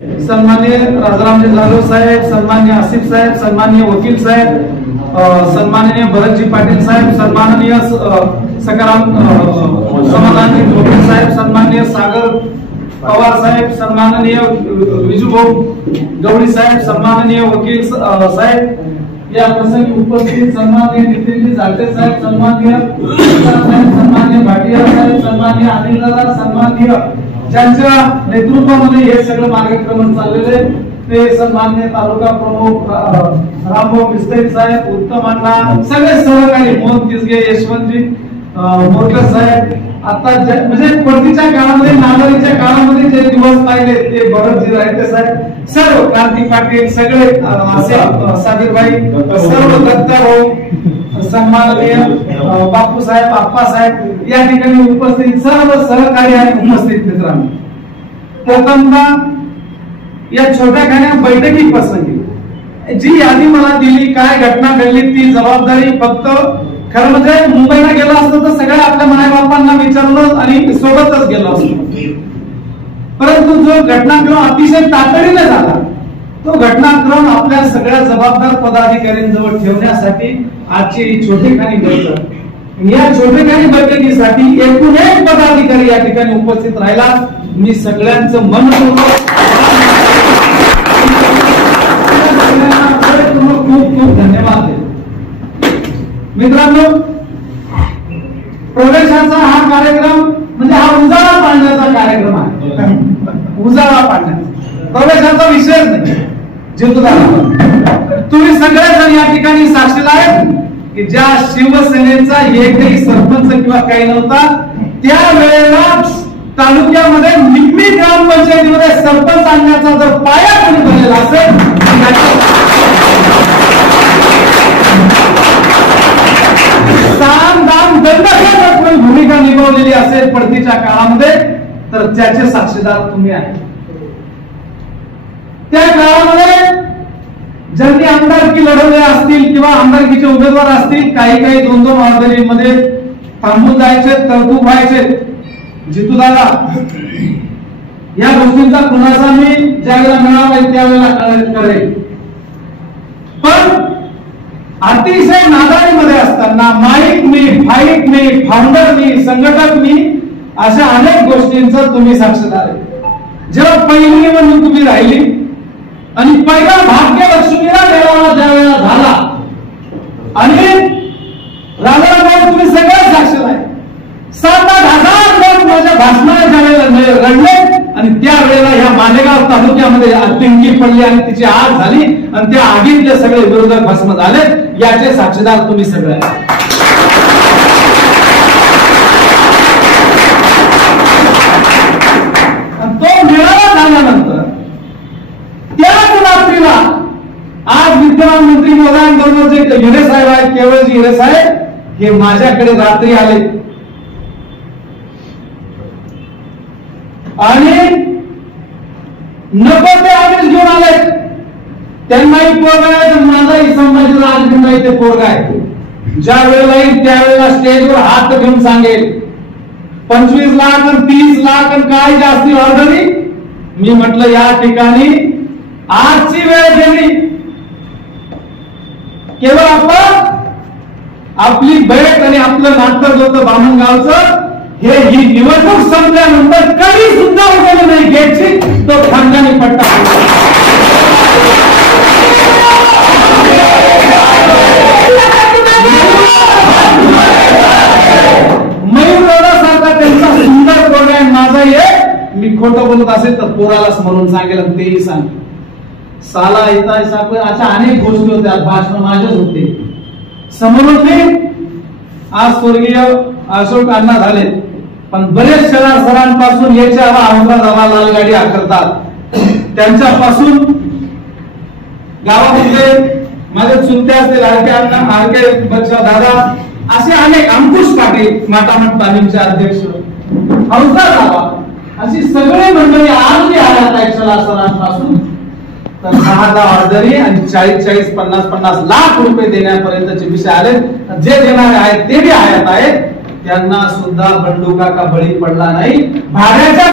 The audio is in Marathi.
सन्माननीय राजारामजी जाधव साहेब, सन्माननीय आसिफ साहेब, सन्माननीय वकील साहेब, सन्माननीय भरतजी पाटील साहेब, सन्माननीय सकाराम समाधानजी वकील साहेब, सन्माननीय सागर पवार साहेब, सन्माननीय विजूभाऊ गवळी साहेब, सन्माननीय वकील साहेब, या प्रसंगी उपस्थित सन्माननीय नितीनजी जाटे साहेब, सन्माननीय साहेब, सन्माननीय भाटिया साहेब, सन्माननीय अनिल दादा, सन्माननीय ज्यांच्या नेतृत्वामध्ये हे सगळं मार्गक्रमण चाललेले ते सन्माननीय तालुका प्रमुख रामभाऊ मिस्त्री साहेब, उत्तम अण्णा, सगळे सहकारी मोहन तिसगे, यशवंतजी मोरकर साहेब, आता म्हणजे परतीच्या काळामध्ये नागरीच्या काळामध्ये जे दिवस पाहिले ते भरतजी रायते साहेब, सर्व क्रांती पाटील, सगळे असे साबीरभाई, सर्व दत्ताभाऊ, सन्माननीय बापू साहेब, आप्पा साहेब, या ठिकाणी उपस्थित सर्व सहकारी आणि उपस्थित मित्रांनो, प्रथमतः या छोट्या खाण्या बैठकी प्रसंगी जी यादी मला दिली, काय घटना घडली, ती जबाबदारी फक्त खरं म्हणजे मुंबईला गेलो असतो तर सगळ्या आपल्या मायबापांना विचारलं आणि सोबतच गेलो असतो, परंतु जो घटनाक्रम अतिशय तातडीने झाला तो घटनाक्रम आपल्या सगळ्या जबाबदार पदाधिकाऱ्यांजवळ ठेवण्यासाठी आजची छोटी खाणी बैठक, या छोटेखानी बैठकीसाठी एकूण एक पदाधिकारी या ठिकाणी उपस्थित राहिला. मी सगळ्यांचं मनपूर्वक खूप खूप धन्यवाद देतो. मित्रांनो, प्रवेशाचा हा कार्यक्रम म्हणजे हा उजाळा पाडण्याचा कार्यक्रम आहे. उजाळा पाडण्याचा प्रवेशाचा विषय नाही. जितूदादा, तुम्ही सगळेजण या ठिकाणी साक्षीदार आहेत की ज्या शिवसेनेचा एकही सरपंच किंवा काही नव्हता त्यावेळेला तालुक्यामध्ये निम्मी ग्रामपंचायतीमध्ये सरपंच आणण्याचा जर पाया कोणी बनलेला असेल, साम दाम दंडात्मक कोणी भूमिका निभावलेली असेल पडतीच्या काळामध्ये तर त्याचे साक्षीदार तुम्ही आहे. त्या काळामध्ये ज्यांनी आमदारकी लढवले असतील किंवा आमदारकीचे उमेदवार असतील, काही काही दोन दोन ऑर्डरीमध्ये थांबून जायचे, तरतूब व्हायचे. जितूदादा, या गोष्टींचा खुलासा मी ज्यावेळेला मिळाला त्यावेळेला करेल, पण अतिशय नादारीमध्ये असताना माईक मी, फाईट मी, फाउंडर मी, संघटक मी, अशा अनेक गोष्टींचं तुम्ही साक्षीदार आहे. जेव्हा पहिली म्हणून तुम्ही राहिली आणि पहिला भाग्यलक्ष्मीला मेळावा ज्यावेळेला झाला आणि राजाराम तुम्ही सगळे साक्षीदार आहे. 7,000 लोक माझ्या भाषणाला ज्यावेळेला रडले आणि त्यावेळेला ह्या मालेगाव तालुक्यामध्ये आतंकी पडली आणि तिची आग झाली आणि त्या आगीतले सगळे विरोधक भस्म झाले, याचे साक्षीदार तुम्ही सगळे आहे. तो मेळावा झाल्यानंतर त्याच रात्रीला आज विद्यमान मंत्री महोदयांबरोबर जे हिरे साहेब आहेत, केवळजी हिरे साहेब, हे माझ्याकडे रात्री आले आणि नको ते आदेश घेऊन आले. त्यांनाही पोरगा आहे, माझाही संभाजी राजगुंडा इथे पोरगा आहे. ज्या वेळेला येईल त्यावेळेला स्टेजवर हात घेऊन सांगेल 25 लाख आणि 30 लाख आणि काय जास्ती ऑर्डरी. मी म्हटलं या ठिकाणी आजची वेळ गेली, केवळ आपण आपली बैठ आणि आपलं नाटक होतं बामणगावचं, हे ही निवडणूक संपल्यानंतर कधी सुद्धा उठवलं नाही गेटची, तो खानदानी पट्टा. मयूरदादासारखा त्यांचा सुंदर पोरगा आहे, माझा एक. मी खोटं बोलत असेल तर पोराला स्मरून सांगेल तेही सांग. साला येता अशा अनेक गोष्टी होत्या, भाषण माझेच होते समोर होते. आज स्वर्गीय अशोक अण्णा झाले, पण बरेच सरांपासून याच्या आमदार लालगाडी आकारतात, त्यांच्यापासून गावामध्ये माझे चुलते असतील आरके अण्णा, आरके बच्चा दादा, असे अनेक, अंकुश पाटील माटामट तालीमचे अध्यक्ष, हौसदार दादा, अशी सगळी मंडळी आज आल्यात आहेत सरांपासून. तर 6 ऑर्डरी आणि 40-40, 50-50 लाख रुपये देण्यापर्यंतचे विषय आले. जे देणारे आहेत ते बी आयात आहेत, त्यांना सुद्धा बंडू काका बळी पडला नाही. भाड्याच्या